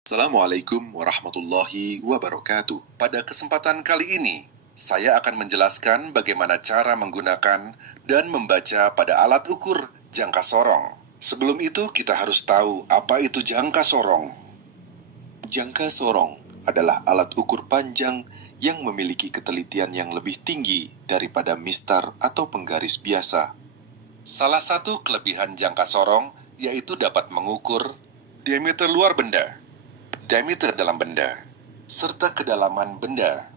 Assalamualaikum warahmatullahi wabarakatuh. Pada kesempatan kali ini, saya akan menjelaskan bagaimana cara menggunakan dan membaca pada alat ukur jangka sorong. Sebelum itu, kita harus tahu apa itu jangka sorong. Jangka sorong adalah alat ukur panjang yang memiliki ketelitian yang lebih tinggi daripada mistar atau penggaris biasa. Salah satu kelebihan jangka sorong yaitu dapat mengukur diameter luar benda, diameter dalam benda, serta kedalaman benda.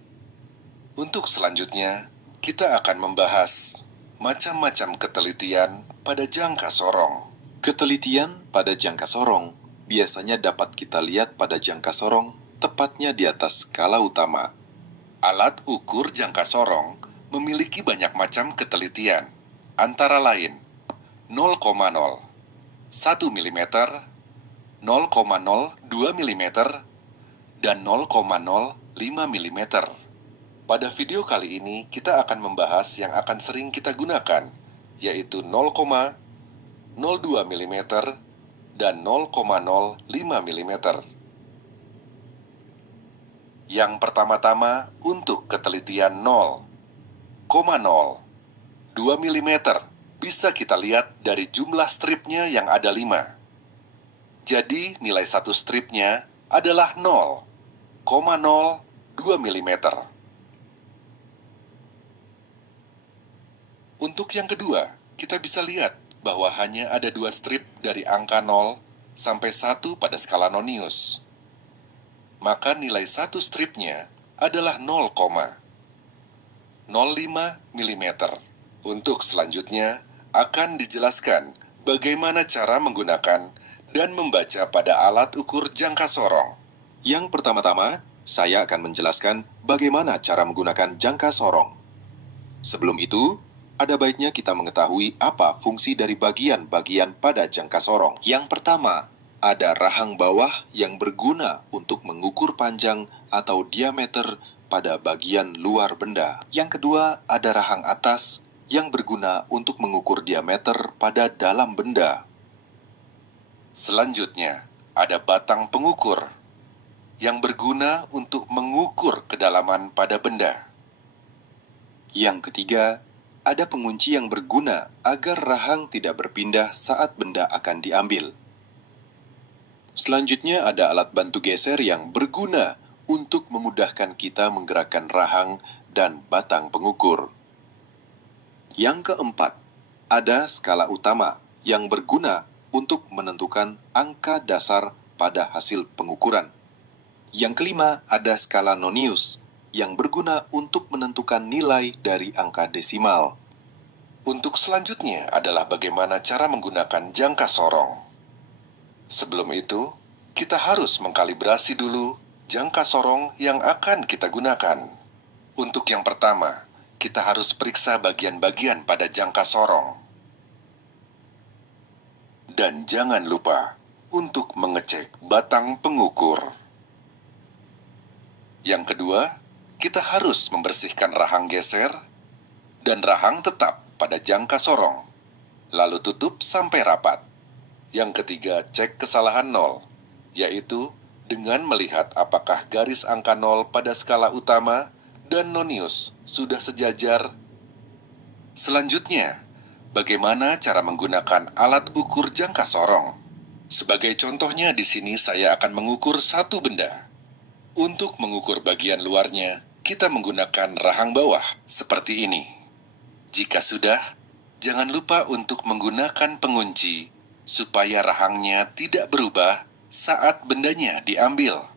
Untuk selanjutnya, kita akan membahas macam-macam ketelitian pada jangka sorong. Ketelitian pada jangka sorong biasanya dapat kita lihat pada jangka sorong tepatnya di atas skala utama. Alat ukur jangka sorong memiliki banyak macam ketelitian, antara lain 0,0, 1 mm, 0,02 mm, dan 0,05 mm. Pada video kali ini, kita akan membahas yang akan sering kita gunakan, yaitu 0,02 mm dan 0,05 mm. Yang pertama-tama, untuk ketelitian 0,02 mm, bisa kita lihat dari jumlah stripnya yang ada 5. Jadi, nilai satu stripnya adalah 0,02 mm. Untuk yang kedua, kita bisa lihat bahwa hanya ada 2 strip dari angka 0 sampai 1 pada skala Nonius. Maka nilai satu stripnya adalah 0,05 mm. Untuk selanjutnya, akan dijelaskan bagaimana cara menggunakan dan membaca pada alat ukur jangka sorong. Yang pertama-tama, saya akan menjelaskan bagaimana cara menggunakan jangka sorong. Sebelum itu, ada baiknya kita mengetahui apa fungsi dari bagian-bagian pada jangka sorong. Yang pertama, ada rahang bawah yang berguna untuk mengukur panjang atau diameter pada bagian luar benda. Yang kedua, ada rahang atas yang berguna untuk mengukur diameter pada dalam benda. Selanjutnya, ada batang pengukur yang berguna untuk mengukur kedalaman pada benda. Yang ketiga, ada pengunci yang berguna agar rahang tidak berpindah saat benda akan diambil. Selanjutnya, ada alat bantu geser yang berguna untuk memudahkan kita menggerakkan rahang dan batang pengukur. Yang keempat, ada skala utama yang berguna untuk menentukan angka dasar pada hasil pengukuran. Yang kelima, ada skala Nonius yang berguna untuk menentukan nilai dari angka desimal. Untuk selanjutnya adalah bagaimana cara menggunakan jangka sorong. Sebelum itu, kita harus mengkalibrasi dulu jangka sorong yang akan kita gunakan. Untuk yang pertama, kita harus periksa bagian-bagian pada jangka sorong. Dan jangan lupa untuk mengecek batang pengukur. Yang kedua, kita harus membersihkan rahang geser dan rahang tetap pada jangka sorong, lalu tutup sampai rapat. Yang ketiga, cek kesalahan 0, yaitu dengan melihat apakah garis angka 0 pada skala utama dan Nonius sudah sejajar. Selanjutnya, bagaimana cara menggunakan alat ukur jangka sorong? Sebagai contohnya di sini saya akan mengukur satu benda. Untuk mengukur bagian luarnya, kita menggunakan rahang bawah seperti ini. Jika sudah, jangan lupa untuk menggunakan pengunci supaya rahangnya tidak berubah saat bendanya diambil.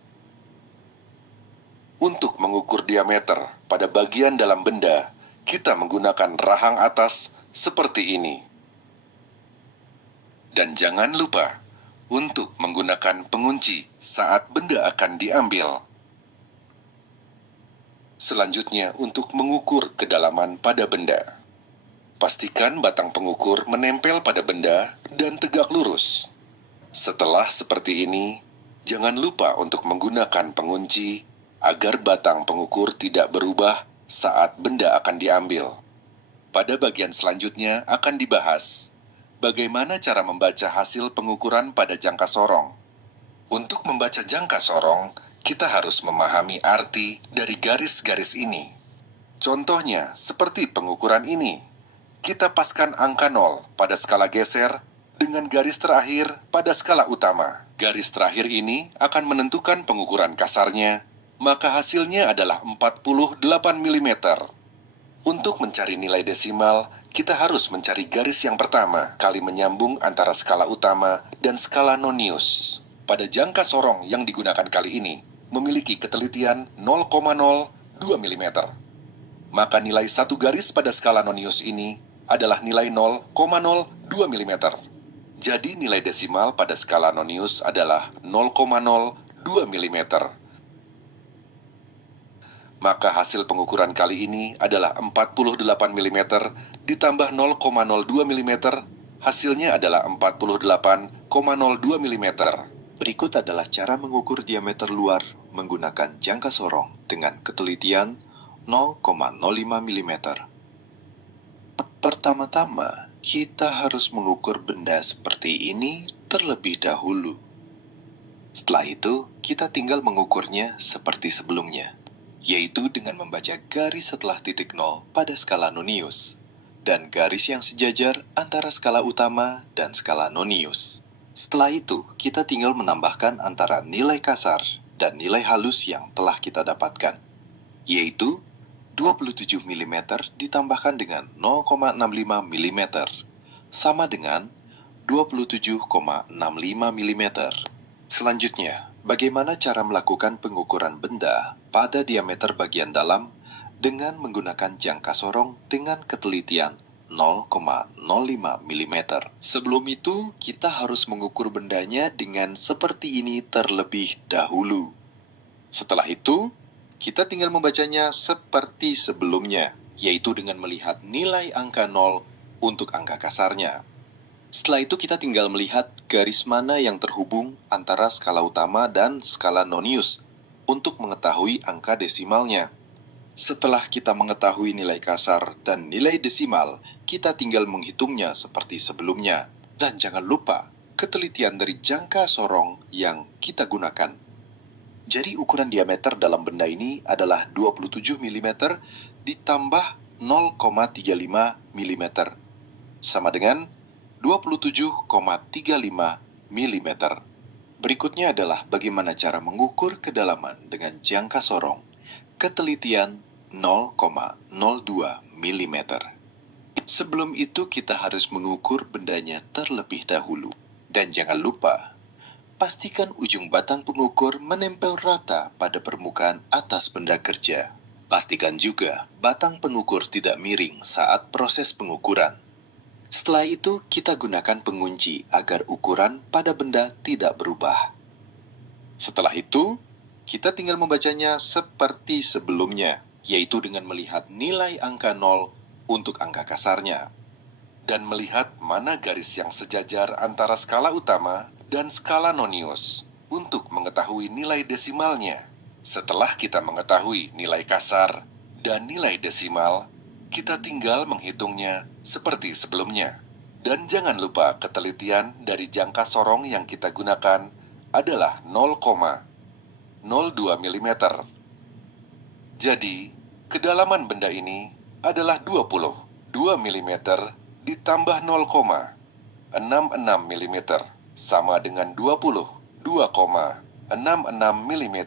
Untuk mengukur diameter pada bagian dalam benda, kita menggunakan rahang atas seperti ini. Dan jangan lupa untuk menggunakan pengunci saat benda akan diambil. Selanjutnya, untuk mengukur kedalaman pada benda. Pastikan batang pengukur menempel pada benda dan tegak lurus. Setelah seperti ini, jangan lupa untuk menggunakan pengunci agar batang pengukur tidak berubah saat benda akan diambil. Pada bagian selanjutnya akan dibahas bagaimana cara membaca hasil pengukuran pada jangka sorong. Untuk membaca jangka sorong, kita harus memahami arti dari garis-garis ini. Contohnya, seperti pengukuran ini. Kita paskan angka 0 pada skala geser dengan garis terakhir pada skala utama. Garis terakhir ini akan menentukan pengukuran kasarnya, maka hasilnya adalah 48 mm. Untuk mencari nilai desimal, kita harus mencari garis yang pertama kali menyambung antara skala utama dan skala nonius. Pada jangka sorong yang digunakan kali ini, memiliki ketelitian 0,02 mm. Maka nilai satu garis pada skala nonius ini adalah nilai 0,02 mm. Jadi nilai desimal pada skala nonius adalah 0,02 mm. Maka hasil pengukuran kali ini adalah 48 mm ditambah 0,02 mm, hasilnya adalah 48,02 mm. Berikut adalah cara mengukur diameter luar menggunakan jangka sorong dengan ketelitian 0,05 mm. Pertama-tama, kita harus mengukur benda seperti ini terlebih dahulu. Setelah itu, kita tinggal mengukurnya seperti sebelumnya, yaitu dengan membaca garis setelah titik 0 pada skala nonius, dan garis yang sejajar antara skala utama dan skala nonius. Setelah itu, kita tinggal menambahkan antara nilai kasar dan nilai halus yang telah kita dapatkan, yaitu 27 mm ditambahkan dengan 0,65 mm, sama dengan 27,65 mm. Selanjutnya, bagaimana cara melakukan pengukuran benda pada diameter bagian dalam dengan menggunakan jangka sorong dengan ketelitian 0,05 mm. Sebelum itu, kita harus mengukur bendanya dengan seperti ini terlebih dahulu. Setelah itu, kita tinggal membacanya seperti sebelumnya, yaitu dengan melihat nilai angka 0 untuk angka kasarnya. Setelah itu kita tinggal melihat garis mana yang terhubung antara skala utama dan skala nonius untuk mengetahui angka desimalnya. Setelah kita mengetahui nilai kasar dan nilai desimal, kita tinggal menghitungnya seperti sebelumnya. Dan jangan lupa ketelitian dari jangka sorong yang kita gunakan. Jadi ukuran diameter dalam benda ini adalah 27 mm ditambah 0,35 mm, sama dengan 27,35 mm. Berikutnya adalah bagaimana cara mengukur kedalaman dengan jangka sorong, ketelitian 0,02 mm. Sebelum itu kita harus mengukur bendanya terlebih dahulu. Dan jangan lupa, pastikan ujung batang pengukur menempel rata pada permukaan atas benda kerja. Pastikan juga batang pengukur tidak miring saat proses pengukuran. Setelah itu, kita gunakan pengunci agar ukuran pada benda tidak berubah. Setelah itu, kita tinggal membacanya seperti sebelumnya, yaitu dengan melihat nilai angka 0 untuk angka kasarnya. Dan melihat mana garis yang sejajar antara skala utama dan skala nonius untuk mengetahui nilai desimalnya. Setelah kita mengetahui nilai kasar dan nilai desimal, kita tinggal menghitungnya seperti sebelumnya. Dan jangan lupa ketelitian dari jangka sorong yang kita gunakan adalah 0,02 mm. Jadi, kedalaman benda ini adalah 22 mm ditambah 0,66 mm, sama dengan 22,66 mm.